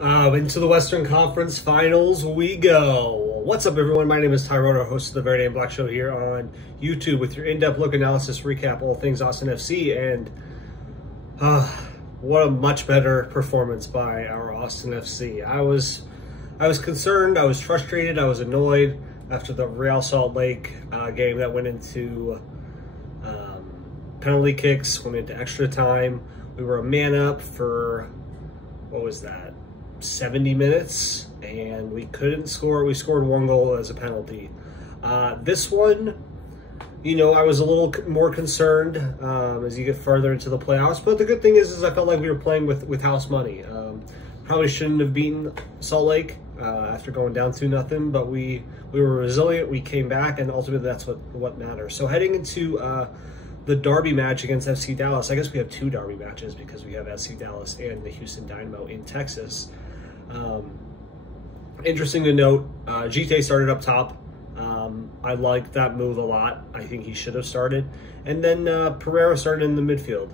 Into the Western Conference Finals we go. What's up, everyone? My name is Tyrone, host of the Verde and Black Show here on YouTube with your in-depth look, analysis, recap, all things Austin FC. And what a much better performance by our Austin FC. I was concerned, I was frustrated, I was annoyed after the Real Salt Lake game that went into penalty kicks, went into extra time. We were a man up for, what was that, 70 minutes, and we couldn't score. We scored one goal as a penalty. This one, you know, I was a little more concerned as you get further into the playoffs, but the good thing is I felt like we were playing with house money. Probably shouldn't have beaten Salt Lake after going down 2-0, but we were resilient, we came back, and ultimately that's what matters. So heading into the derby match against FC Dallas, I guess we have two derby matches because we have FC Dallas and the Houston Dynamo in Texas. Interesting to note, Gite started up top. I liked that move a lot. I think he should have started. And then Pereira started in the midfield.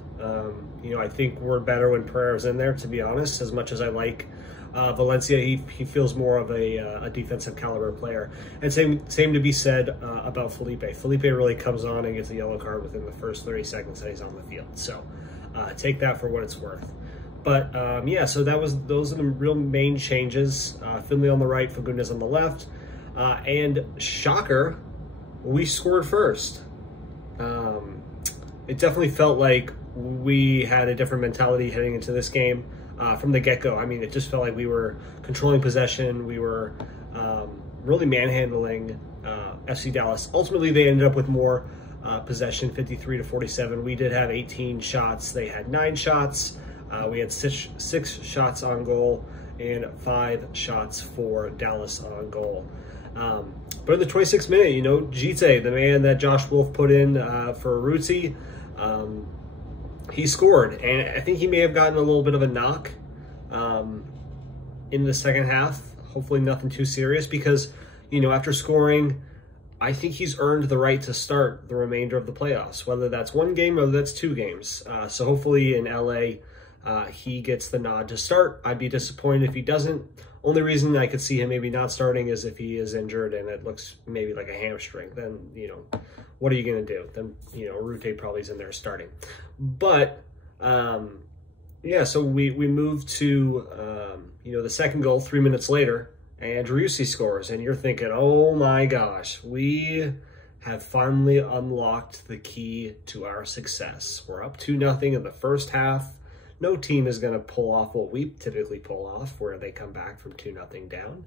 You know, I think we're better when Pereira's in there, to be honest. As much as I like Valencia, he feels more of a defensive caliber player. And same to be said about Felipe. Felipe really comes on and gets a yellow card within the first 30 seconds that he's on the field. So take that for what it's worth. But yeah, so those are the real main changes. Finley on the right, Fagundes on the left. And shocker, we scored first. It definitely felt like we had a different mentality heading into this game from the get-go. I mean, it just felt like we were controlling possession. We were really manhandling FC Dallas. Ultimately, they ended up with more possession, 53-47. We did have 18 shots. They had 9 shots. We had six shots on goal and 5 shots for Dallas on goal. But in the 26th minute, you know, Gite, the man that Josh Wolf put in for Ruzzi, he scored. And I think he may have gotten a little bit of a knock in the second half. Hopefully nothing too serious because, you know, after scoring, I think he's earned the right to start the remainder of the playoffs, whether that's one game or that's 2 games. So hopefully in LA, he gets the nod to start. I'd be disappointed if he doesn't. Only reason I could see him maybe not starting is if he is injured and it looks maybe like a hamstring. Then, you know, what are you going to do? Then, you know, Rute probably is in there starting. But, yeah, so we moved to, you know, the second goal 3 minutes later, and Driussi scores. And you're thinking, oh my gosh, we have finally unlocked the key to our success. We're up 2-0 in the first half. No team is going to pull off what we typically pull off, where they come back from 2-0 down.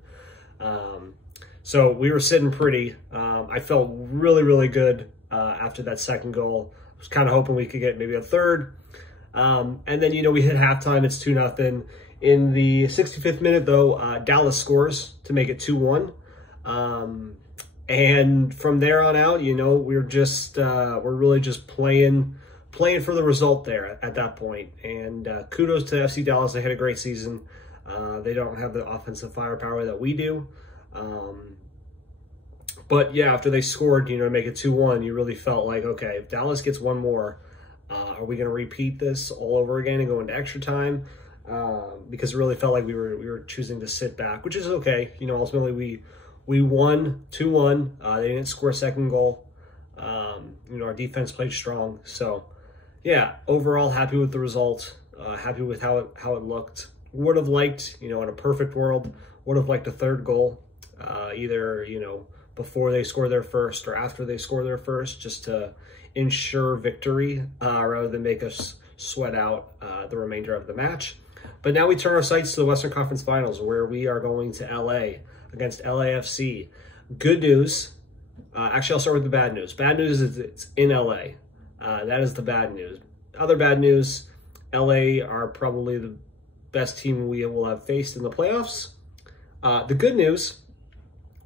So we were sitting pretty. I felt really, really good after that second goal. I was kind of hoping we could get maybe a third. And then, you know, we hit halftime. It's 2-0. In the 65th minute, though, Dallas scores to make it 2-1. And from there on out, you know, we're really just playing for the result there at that point. And kudos to FC Dallas. They had a great season. They don't have the offensive firepower that we do. But yeah, after they scored, you know, to make it 2-1, you really felt like, okay, if Dallas gets one more, are we going to repeat this all over again and go into extra time? Because it really felt like we were choosing to sit back, which is okay. You know, ultimately we won 2-1. They didn't score a second goal. You know, our defense played strong. So yeah, overall happy with the result, happy with how it looked. Would have liked, you know, in a perfect world, would have liked a third goal, either, you know, before they score their first or after they score their first, just to ensure victory rather than make us sweat out the remainder of the match. But now we turn our sights to the Western Conference Finals, where we are going to LA against LAFC. Good news. Actually, I'll start with the bad news. Bad news is it's in LA. That is the bad news. Other bad news, LA are probably the best team we will have faced in the playoffs. The good news,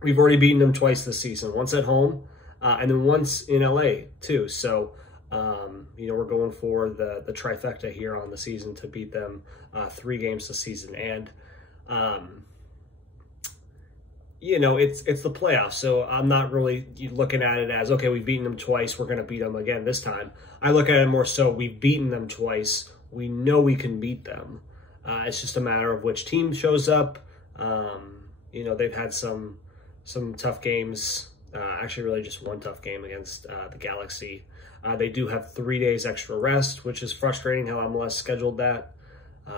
we've already beaten them twice this season. Once at home, and then once in LA too. So, you know, we're going for the trifecta here on the season to beat them 3 games this season. And, you know, it's the playoffs, so I'm not really looking at it as, okay, we've beaten them twice, we're going to beat them again this time. I look at it more so, we've beaten them twice, we know we can beat them. It's just a matter of which team shows up. You know, they've had some tough games. Actually, really just one tough game against the Galaxy. They do have 3 days extra rest, which is frustrating how MLS scheduled that.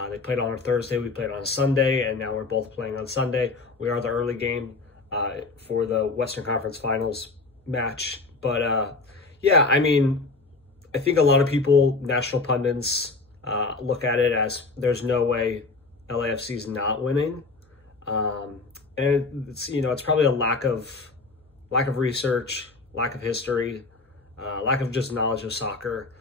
They played on a Thursday, we played on a Sunday, and now we're both playing on Sunday. We are the early game for the Western Conference Finals match. But yeah, I mean, I think a lot of people, national pundits, look at it as there's no way LAFC's not winning. And it's, you know, it's probably a lack of research, lack of history, lack of just knowledge of soccer.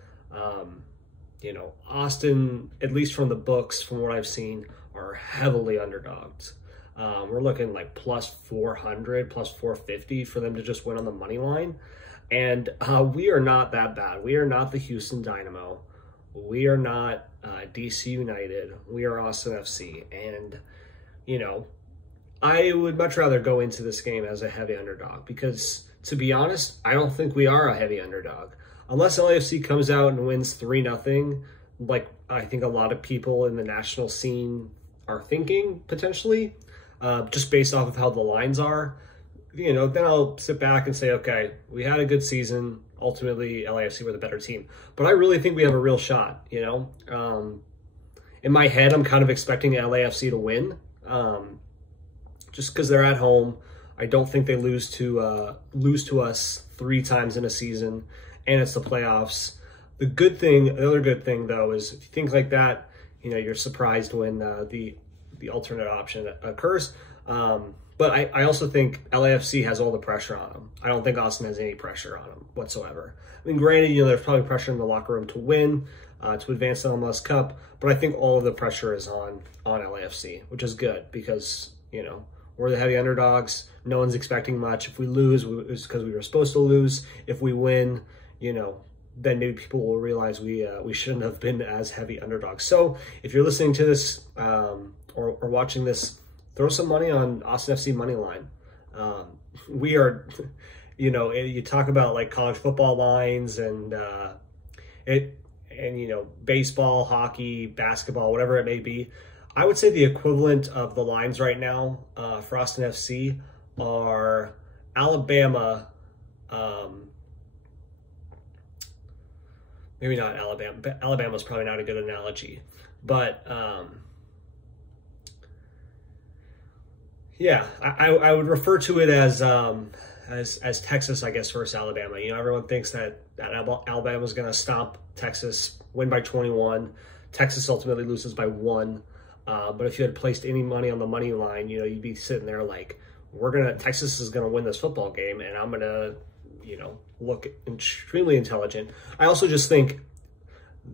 You know, Austin, at least from the books, from what I've seen, are heavily underdogs. We're looking like plus 400, plus 450 for them to just win on the money line. And we are not that bad. We are not the Houston Dynamo. We are not DC United. We are Austin FC. And, you know, I would much rather go into this game as a heavy underdog because, to be honest, I don't think we are a heavy underdog. Unless LAFC comes out and wins 3-0, like I think a lot of people in the national scene are thinking, potentially, just based off of how the lines are, you know, then I'll sit back and say, okay, we had a good season. Ultimately, LAFC were the better team. But I really think we have a real shot, you know. In my head, I'm kind of expecting LAFC to win, just because they're at home. I don't think they lose to us 3 times in a season, and it's the playoffs. The other good thing though, is if you think like that, you know, you're surprised when the alternate option occurs. But I also think LAFC has all the pressure on them. I don't think Austin has any pressure on them whatsoever. I mean, granted, you know, there's probably pressure in the locker room to win, to advance the MLS Cup, but I think all of the pressure is on LAFC, which is good because, you know, we're the heavy underdogs. No one's expecting much. If we lose, it's because we were supposed to lose. If we win, you know, then maybe people will realize we shouldn't have been as heavy underdogs. So if you're listening to this or watching this, throw some money on Austin FC money line. We are, you know, you talk about like college football lines and you know, baseball, hockey, basketball, whatever it may be. I would say the equivalent of the lines right now for Austin FC are Alabama. Maybe not Alabama. Alabama's probably not a good analogy, but yeah, I would refer to it as Texas, I guess, versus Alabama. You know, everyone thinks that Alabama's going to stomp Texas, win by 21. Texas ultimately loses by 1. But if you had placed any money on the money line, you know, you'd be sitting there like, Texas is gonna win this football game, and I'm gonna, you know, look extremely intelligent. I also just think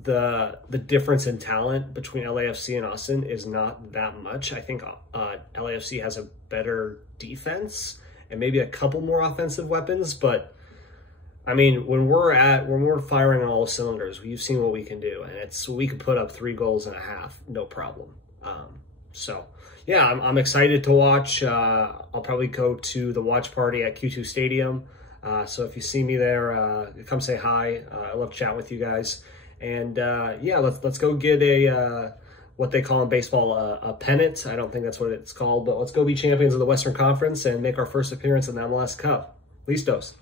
the difference in talent between LAFC and Austin is not that much. I think LAFC has a better defense and maybe a couple more offensive weapons, but I mean, when we're firing on all cylinders, you've seen what we can do, and we can put up 3 goals and a half, no problem. So yeah, I'm excited to watch. I'll probably go to the watch party at Q2 Stadium. So if you see me there, come say hi. I love chatting with you guys. And yeah, let's go get a what they call in baseball a pennant. I don't think that's what it's called, but let's go be champions of the Western Conference and make our first appearance in the MLS Cup. Listos.